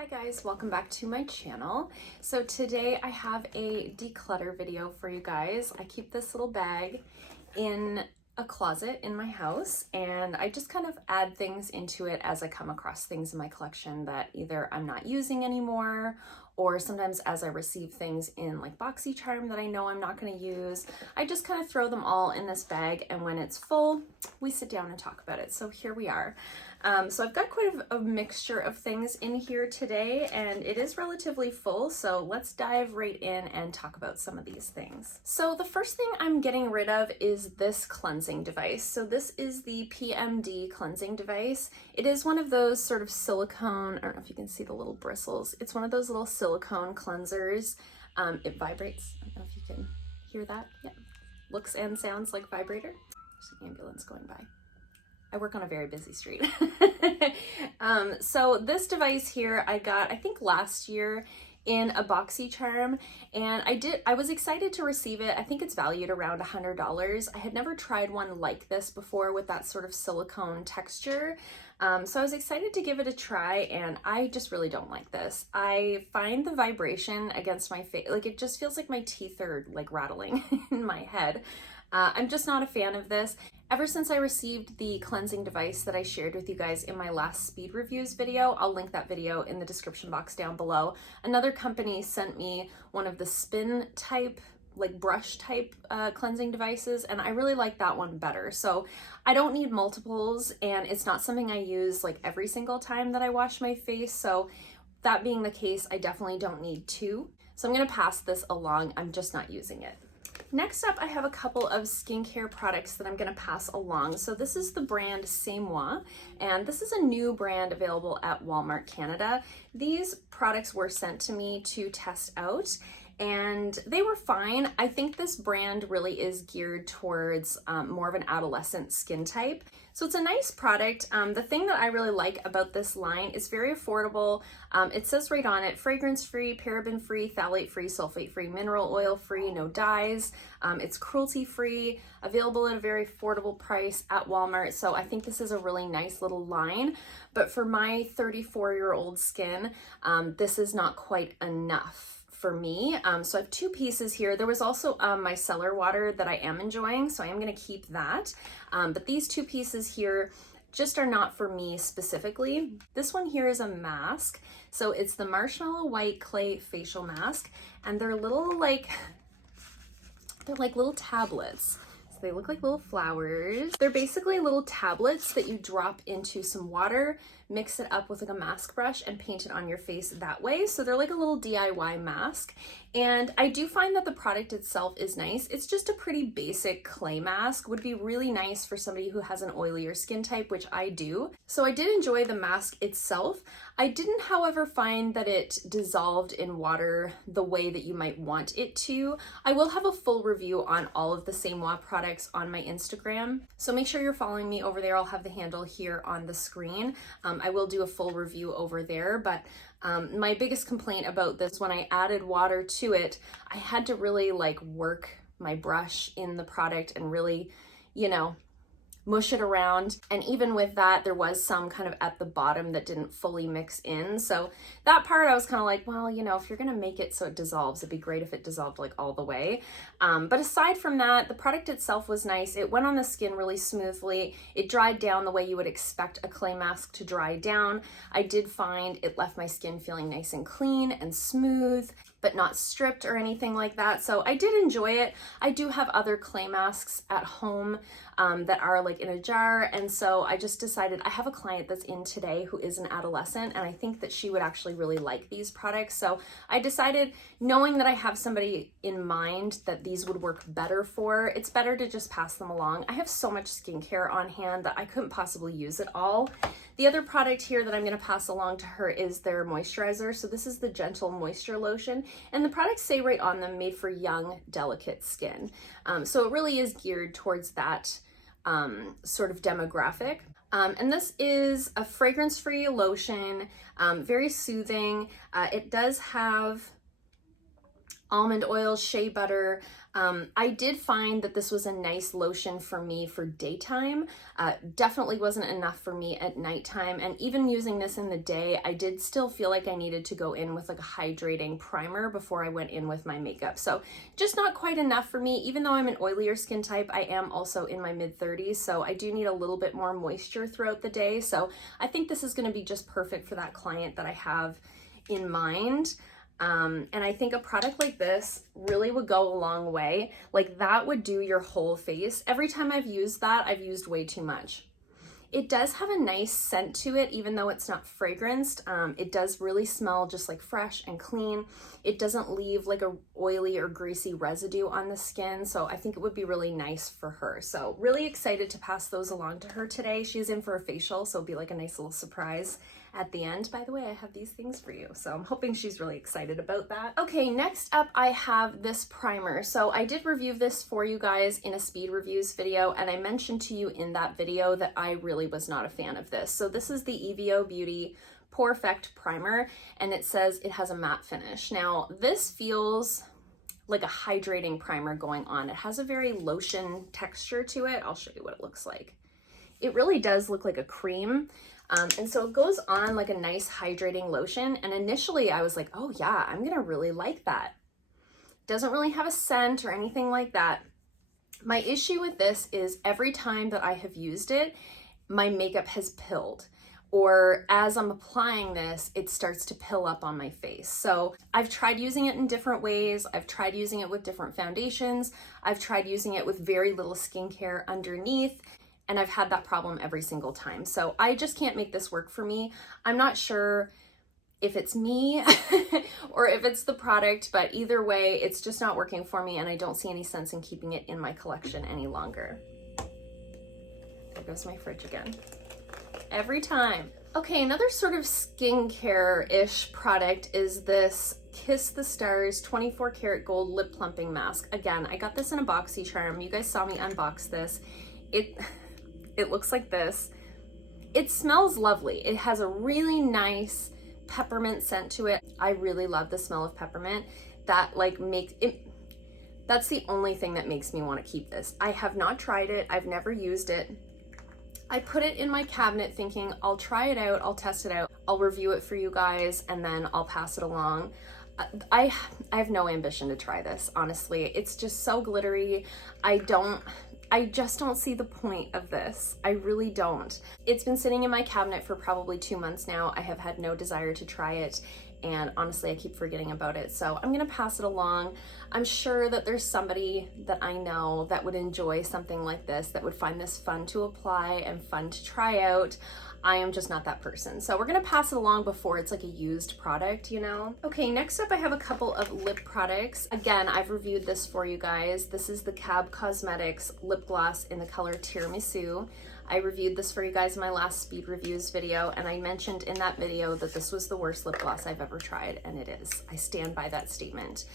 Hi guys, welcome back to my channel. So today I have a declutter video for you guys. I keep this little bag in a closet in my house and I just kind of add things into it as I come across things in my collection that either I'm not using anymore, or sometimes as I receive things in like BoxyCharm that I know I'm not going to use. I just kind of throw them all in this bag, and when it's full, we sit down and talk about it. So here we are. So I've got quite a mixture of things in here today, and it is relatively full, so let's dive right in and talk about some of these things. So the first thing I'm getting rid of is this cleansing device. So this is the PMD Cleansing Device. It is one of those sort of silicone, I don't know if you can see the little bristles, it's one of those little silicone cleansers. It vibrates, I don't know if you can hear that. Yeah, looks and sounds like vibrator. There's an ambulance going by. I work on a very busy street. So this device here I got, I think last year in a BoxyCharm, and I was excited to receive it. I think it's valued around $100. I had never tried one like this before with that sort of silicone texture. So I was excited to give it a try, and I just really don't like this. I find the vibration against my face, like it just feels like my teeth are like rattling in my head. I'm just not a fan of this. Ever since I received the cleansing device that I shared with you guys in my last speed reviews video, I'll link that video in the description box down below. Another company sent me one of the spin type, like brush type cleansing devices, and I really like that one better. So I don't need multiples, and it's not something I use like every single time that I wash my face. So that being the case, I definitely don't need two. So I'm gonna pass this along. I'm just not using it. Next up, I have a couple of skincare products that I'm going to pass along. So this is the brand C'est Moi, and this is a new brand available at Walmart Canada. These products were sent to me to test out, and they were fine. I think this brand really is geared towards more of an adolescent skin type. So it's a nice product. The thing that I really like about this line is very affordable. It says right on it, fragrance-free, paraben-free, phthalate-free, sulfate-free, mineral oil-free, no dyes. It's cruelty-free, available at a very affordable price at Walmart. So I think this is a really nice little line. But for my 34-year-old skin, this is not quite enough for me. So I have two pieces here. There was also my cellar water that I am enjoying, so I am going to keep that. But these two pieces here just are not for me specifically. This one here is a mask. So it's the Marshmallow White Clay Facial Mask, and they're little like little tablets. They look like little flowers. They're basically little tablets that you drop into some water, mix it up with like a mask brush, and paint it on your face that way. So they're like a little DIY mask. And I do find that the product itself is nice. It's just a pretty basic clay mask. Would be really nice for somebody who has an oilier skin type, which I do. So I did enjoy the mask itself. I didn't, however, find that it dissolved in water the way that you might want it to. I will have a full review on all of the C'est Moi products on my Instagram. So make sure you're following me over there. I'll have the handle here on the screen. I will do a full review over there, but my biggest complaint about this, when I added water to it, I had to really like work my brush in the product and really, you know, mush it around. And even with that, there was some kind of at the bottom that didn't fully mix in. So that part I was kind of like, well, you know, if you're gonna make it so it dissolves, it'd be great if it dissolved like all the way. But aside from that, the product itself was nice. It went on the skin really smoothly. It dried down the way you would expect a clay mask to dry down. I did find it left my skin feeling nice and clean and smooth, but not stripped or anything like that. So I did enjoy it. I do have other clay masks at home that are like in a jar. And so I just decided, I have a client that's in today who is an adolescent, and I think that she would actually really like these products. So I decided, knowing that I have somebody in mind that these would work better for, it's better to just pass them along. I have so much skincare on hand that I couldn't possibly use it all. The other product here that I'm going to pass along to her is their moisturizer. So this is the Gentle Moisture Lotion, and the products say right on them, made for young, delicate skin. So it really is geared towards that sort of demographic. And this is a fragrance-free lotion, very soothing. It does have almond oil, shea butter, I did find that this was a nice lotion for me for daytime. Definitely wasn't enough for me at nighttime, and even using this in the day, I did still feel like I needed to go in with like a hydrating primer before I went in with my makeup. So just not quite enough for me. Even though I'm an oilier skin type, I am also in my mid-30s, so I do need a little bit more moisture throughout the day. So I think this is going to be just perfect for that client that I have in mind. And I think a product like this really would go a long way. Like that would do your whole face. Every time I've used that, I've used way too much. It does have a nice scent to it, even though it's not fragranced. It does really smell just like fresh and clean. It doesn't leave like a oily or greasy residue on the skin. So I think it would be really nice for her. So really excited to pass those along to her today. She's in for a facial, so it'll be like a nice little surprise at the end. By the way, I have these things for you, so I'm hoping she's really excited about that. Okay, next up I have this primer. So I did review this for you guys in a speed reviews video, and I mentioned to you in that video that I really was not a fan of this. So this is the Evio Beauty Pore-fect primer, and it says it has a matte finish. Now this feels like a hydrating primer going on. It has a very lotion texture to it. I'll show you what it looks like. It really does look like a cream. And so it goes on like a nice hydrating lotion. And initially I was like, oh yeah, I'm gonna really like that. Doesn't really have a scent or anything like that. My issue with this is every time that I have used it, my makeup has pilled. Or as I'm applying this, it starts to pill up on my face. So I've tried using it in different ways. I've tried using it with different foundations. I've tried using it with very little skincare underneath. And I've had that problem every single time. So I just can't make this work for me. I'm not sure if it's me or if it's the product, but either way, it's just not working for me, and I don't see any sense in keeping it in my collection any longer. There goes my fridge again. Every time. Okay, another sort of skincare-ish product is this Kiss the Stars 24 karat gold lip plumping mask. Again, I got this in a BoxyCharm. You guys saw me unbox this. It looks like this. It smells lovely. It has a really nice peppermint scent to it. I really love the smell of peppermint. That like makes it, that's the only thing that makes me want to keep this. I have not tried it. I've never used it. I put it in my cabinet thinking I'll try it out, I'll test it out, I'll review it for you guys, and then I'll pass it along. I have no ambition to try this, honestly. It's just so glittery. I just don't see the point of this. I really don't. It's been sitting in my cabinet for probably 2 months now. I have had no desire to try it, and honestly, I keep forgetting about it. So I'm gonna pass it along. I'm sure that there's somebody that I know that would enjoy something like this, that would find this fun to apply and fun to try out. I am just not that person. So we're gonna pass it along before it's like a used product, you know? Okay, next up I have a couple of lip products. Again, I've reviewed this for you guys. This is the Cab Cosmetics lip gloss in the color Tiramisu. I reviewed this for you guys in my last speed reviews video, and I mentioned in that video that this was the worst lip gloss I've ever tried, and it is. I stand by that statement.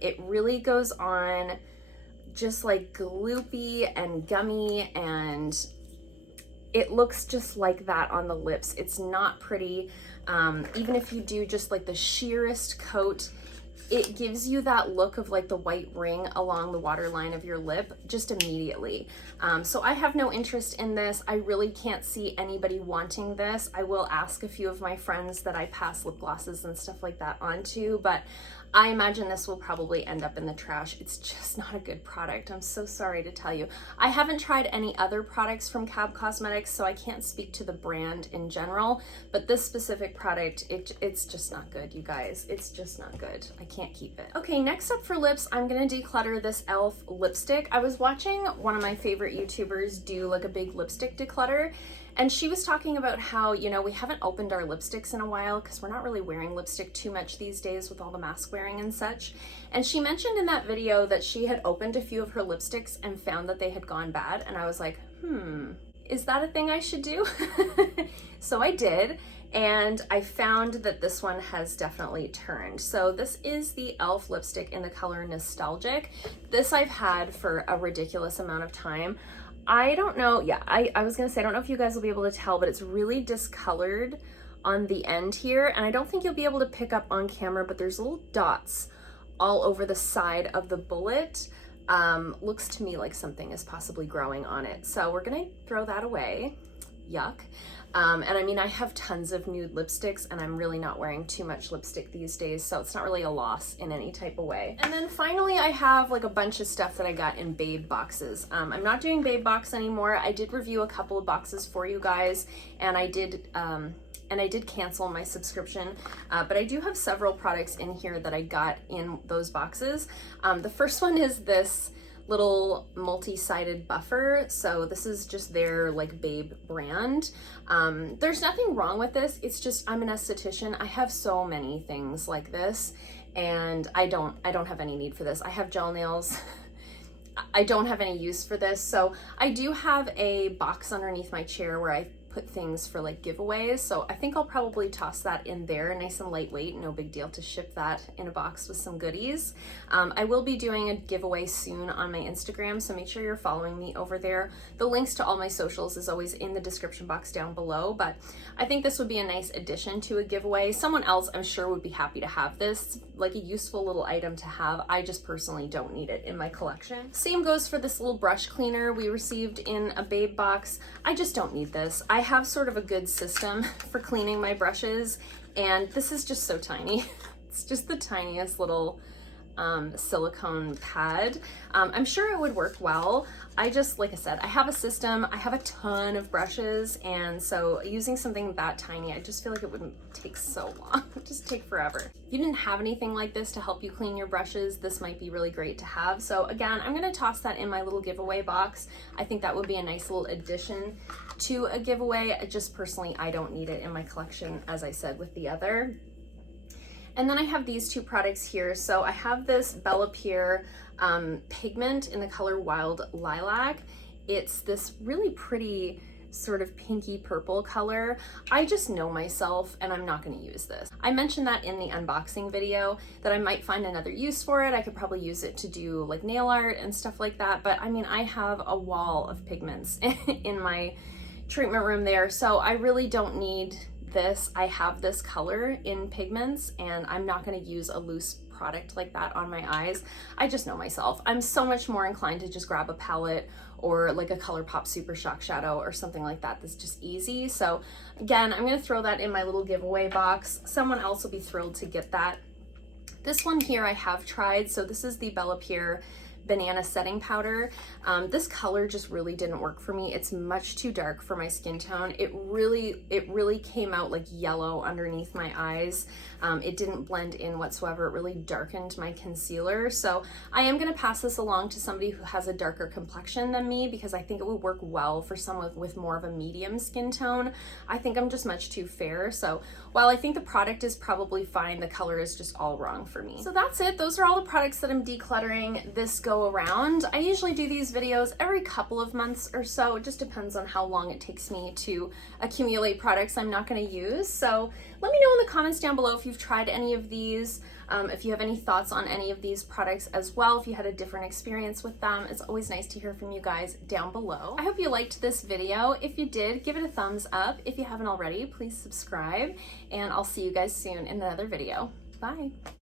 It really goes on just like gloopy and gummy, and it looks just like that on the lips. It's not pretty. Even if you do just like the sheerest coat, it gives you that look of like the white ring along the waterline of your lip just immediately. So I have no interest in this. I really can't see anybody wanting this. I will ask a few of my friends that I pass lip glosses and stuff like that onto, but I imagine this will probably end up in the trash. It's just not a good product. I'm so sorry to tell you. I haven't tried any other products from Cab Cosmetics, so I can't speak to the brand in general, but this specific product, it's just not good, you guys. It's just not good. I can't keep it. Okay, next up for lips, I'm gonna declutter this e.l.f. lipstick. I was watching one of my favorite YouTubers do like a big lipstick declutter, and she was talking about how, you know, we haven't opened our lipsticks in a while because we're not really wearing lipstick too much these days with all the mask wearing and such. And she mentioned in that video that she had opened a few of her lipsticks and found that they had gone bad. And I was like, is that a thing I should do? So I did, and I found that this one has definitely turned. So this is the e.l.f. lipstick in the color Nostalgic. This I've had for a ridiculous amount of time. I don't know, yeah, I was gonna say, I don't know if you guys will be able to tell, but it's really discolored on the end here, and I don't think you'll be able to pick up on camera, but there's little dots all over the side of the bullet. looks to me like something is possibly growing on it. So we're gonna throw that away. Yuck. And I mean, I have tons of nude lipsticks and I'm really not wearing too much lipstick these days, so it's not really a loss in any type of way. And then finally, I have like a bunch of stuff that I got in Babe boxes. I'm not doing Babe box anymore. I did review a couple of boxes for you guys, and I did cancel my subscription, but I do have several products in here that I got in those boxes. The first one is this little multi-sided buffer. So this is just their like Babe brand. There's nothing wrong with this. It's just, I'm an esthetician. I have so many things like this, and I don't have any need for this. I have gel nails. I don't have any use for this. So I do have a box underneath my chair where I put things for like giveaways, so I think I'll probably toss that in there, nice and lightweight, no big deal to ship that in a box with some goodies. I will be doing a giveaway soon on my Instagram, so make sure you're following me over there. The links to all my socials is always in the description box down below, but I think this would be a nice addition to a giveaway. Someone else I'm sure would be happy to have this, like a useful little item to have. I just personally don't need it in my collection. Same goes for this little brush cleaner we received in a Babe box. I just don't need this. I have sort of a good system for cleaning my brushes, and this is just so tiny. It's just the tiniest little silicone pad. I'm sure it would work well. I just, like I said, I have a system, I have a ton of brushes, and so using something that tiny, I just feel like it wouldn't take so long. It would just take forever. If you didn't have anything like this to help you clean your brushes, this might be really great to have. So again, I'm gonna toss that in my little giveaway box. I think that would be a nice little addition to a giveaway. Just personally, I don't need it in my collection, as I said with the other. And then I have these two products here. So I have this Bellapierre pigment in the color Wild Lilac. It's this really pretty sort of pinky purple color. I just know myself and I'm not going to use this. I mentioned that in the unboxing video that I might find another use for it. I could probably use it to do like nail art and stuff like that. But I mean, I have a wall of pigments in my treatment room there, so I really don't need this. I have this color in pigments and I'm not going to use a loose product like that on my eyes. I just know myself. I'm so much more inclined to just grab a palette or like a ColourPop Super Shock Shadow or something like that that's just easy. So again, I'm going to throw that in my little giveaway box. Someone else will be thrilled to get that. This one here I have tried. So this is the Bellapierre Banana Setting Powder. This color just really didn't work for me. It's much too dark for my skin tone. It really came out like yellow underneath my eyes. It didn't blend in whatsoever. It really darkened my concealer. So I am gonna pass this along to somebody who has a darker complexion than me, because I think it would work well for someone with more of a medium skin tone. I think I'm just much too fair. So while I think the product is probably fine, the color is just all wrong for me. So that's it. Those are all the products that I'm decluttering this go around. I usually do these videos every couple of months or so. It just depends on how long it takes me to accumulate products I'm not going to use. So let me know in the comments down below if you've tried any of these, if you have any thoughts on any of these products as well, if you had a different experience with them. It's always nice to hear from you guys down below. I hope you liked this video. If you did, give it a thumbs up. If you haven't already, please subscribe, and I'll see you guys soon in another video. Bye.